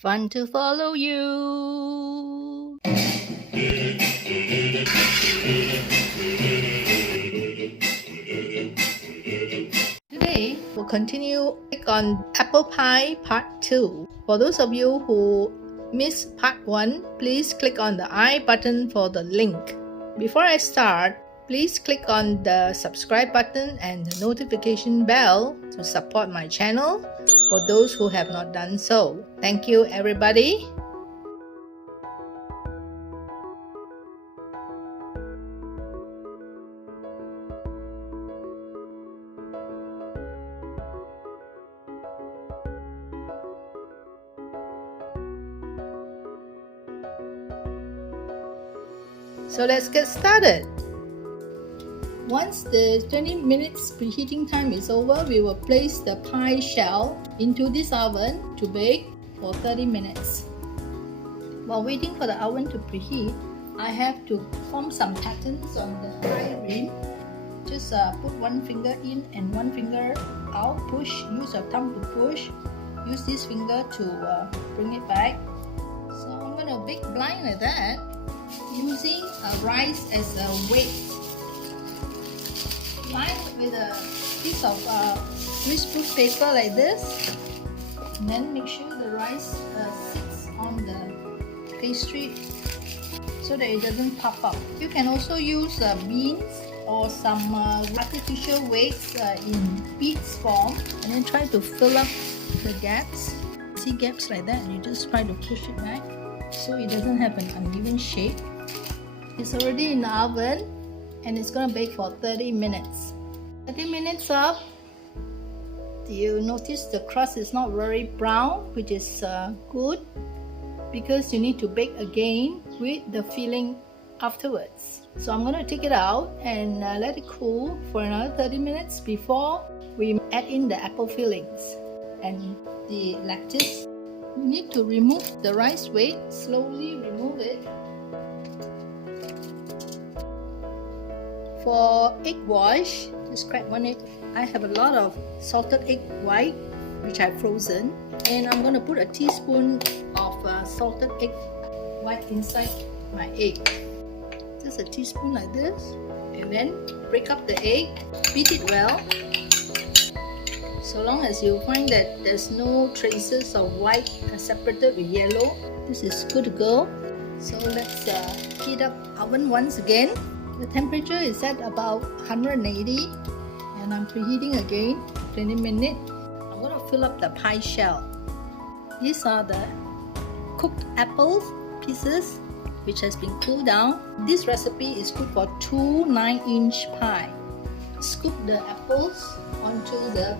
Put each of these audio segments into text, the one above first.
Fun to follow you. Today, we'll continue on apple pie part 2. For those of you who missed part 1, please click on the I button for the link. Before I start, please click on the subscribe button and the notification bell to support my channel for those who have not done so. Thank you, everybody. So let's get started. Once the 20 minutes preheating time is over, we will place the pie shell into this oven to bake for 30 minutes. While waiting for the oven to preheat, I have to form some patterns on the pie rim. Just put one finger in and one finger out, push, use your thumb to push, use this finger to bring it back. So I'm going to bake blind like that, using rice as a weight. Line with a piece of greaseproof paper like this, and then make sure the rice sits on the pastry so that it doesn't puff up. You can also use beans or some artificial weights in beads form, and then try to fill up the gaps. See gaps like that, and you just try to push it back so it doesn't have an uneven shape. It's already in the oven and it's going to bake for 30 minutes. 30 minutes up, you notice the crust is not very brown, which is good, because you need to bake again with the filling afterwards. So I'm going to take it out and let it cool for another 30 minutes before we add in the apple fillings and the lettuce. You need to remove the rice weight, slowly remove it. For egg wash, just crack one egg. I have a lot of salted egg white, which I've frozen, and I'm going to put a teaspoon of salted egg white inside my egg. Just a teaspoon like this, and then break up the egg, beat it well. So long as you find that there's no traces of white separated with yellow, this is good to go. So let's heat up oven once again. The temperature is set about 180 and I'm preheating again 20 minutes. I'm going to fill up the pie shell. These are the cooked apple pieces which has been cooled down. This recipe is good for 2 9-inch pie. Scoop the apples onto the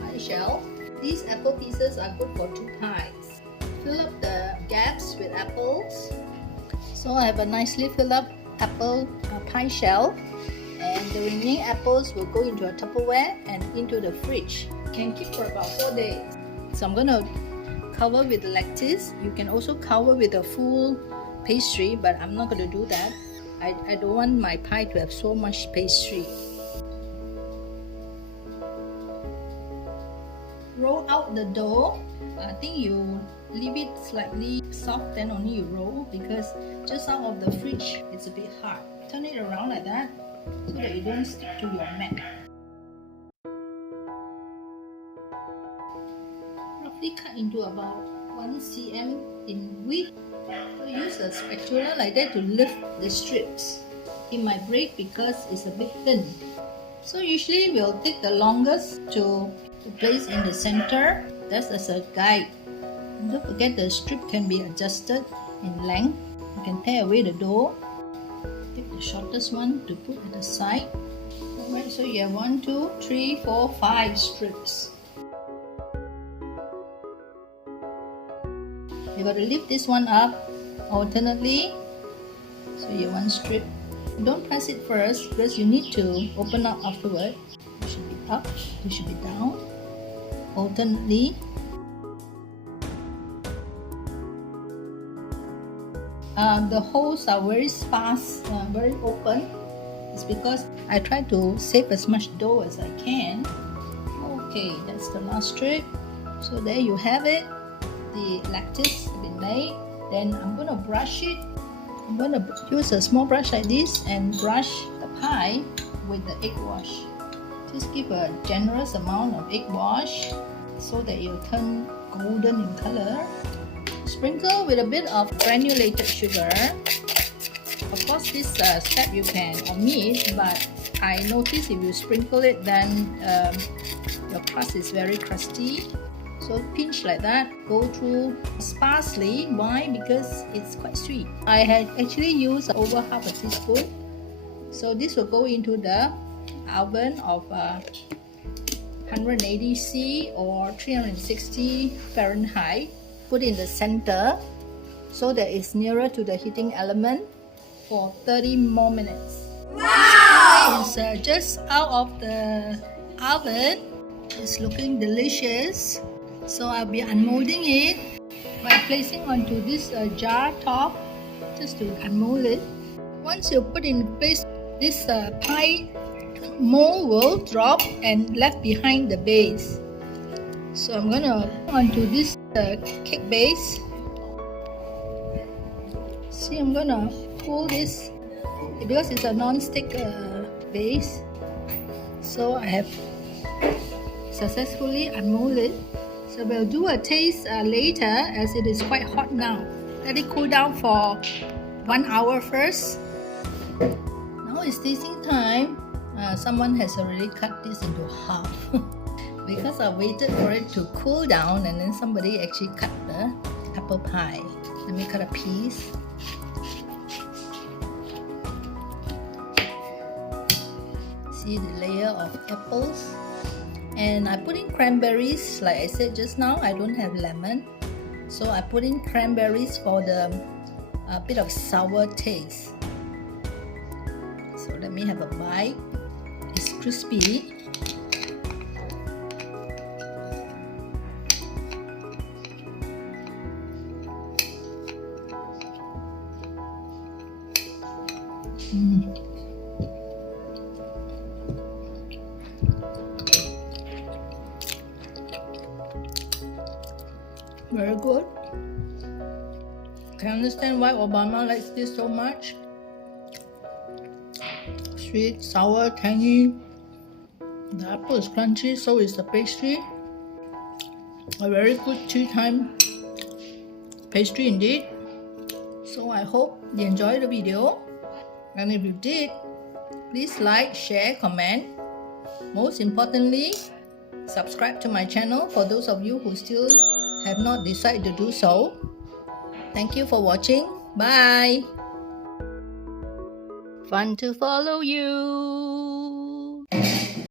pie shell. These apple pieces are good for 2 pies. Fill up the gaps with apples. So I have a nicely filled up apple pie shell, and the remaining apples will go into a Tupperware and into the fridge. You can keep for about 4 days. So I'm going to cover with lettuce. You can also cover with a full pastry, but I'm not going to do that. I don't want my pie to have so much pastry. Roll out the dough. I think you leave it slightly soft, then only you roll, because just out of the fridge it's a bit hard. Turn it around like that so that it don't stick to your mat. Roughly cut into about 1 cm in width. So use a spatula like that to lift the strips. It might break because it's a bit thin. So usually we'll take the longest to place in the center. That's as a guide. And don't forget the strip can be adjusted in length. You can tear away the dough. Take the shortest one to put at the side. Alright, so you have 1, 2, 3, 4, 5 strips. You got to lift this one up alternately. So you have 1 strip. Don't press it first because you need to open up afterward. You should be up, you should be down. Alternately. The holes are very sparse, very open. It's because I try to save as much dough as I can. Okay, that's the last strip. So there you have it. the lattice been made. Then I'm gonna brush it. I'm gonna use a small brush like this and brush the pie with the egg wash. Just give a generous amount of egg wash so that it will turn golden in color. Sprinkle with a bit of granulated sugar. Of course, this step you can omit, but I notice if you sprinkle it, then your crust is very crusty. So pinch like that, go through sparsely. Why? Because it's quite sweet. I had actually used over half a teaspoon. So this will go into the oven of 180 C or 360 Fahrenheit. Put in the center so that it's nearer to the heating element for 30 more minutes. Wow! It's just out of the oven. It's looking delicious. So I'll be unmolding it by placing onto this jar top just to unmold it. Once you put in place, this pie mold will drop and left behind the base. So I'm gonna onto this cake base. See, I'm gonna pull this because it's a non-stick base. So I have successfully unmolded. So we'll do a taste later as it is quite hot now. Let it cool down for 1 hour first. Now it's tasting time. Someone has already cut this into half. Because I waited for it to cool down and then somebody actually cut the apple pie. Let me cut a piece. See the layer of apples. And I put in cranberries. Like I said just now, I don't have lemon. So I put in cranberries for the bit of sour taste. So let me have a bite. It's crispy. Very good. Can understand why Obama likes this so much. Sweet, sour, tangy. The apple is crunchy, so is the pastry. A very good tea time pastry indeed. So I hope you enjoyed the video. And if you did, please like, share, comment. Most importantly, subscribe to my channel for those of you who still have not decided to do so. Thank you for watching. Bye. Fun to follow you.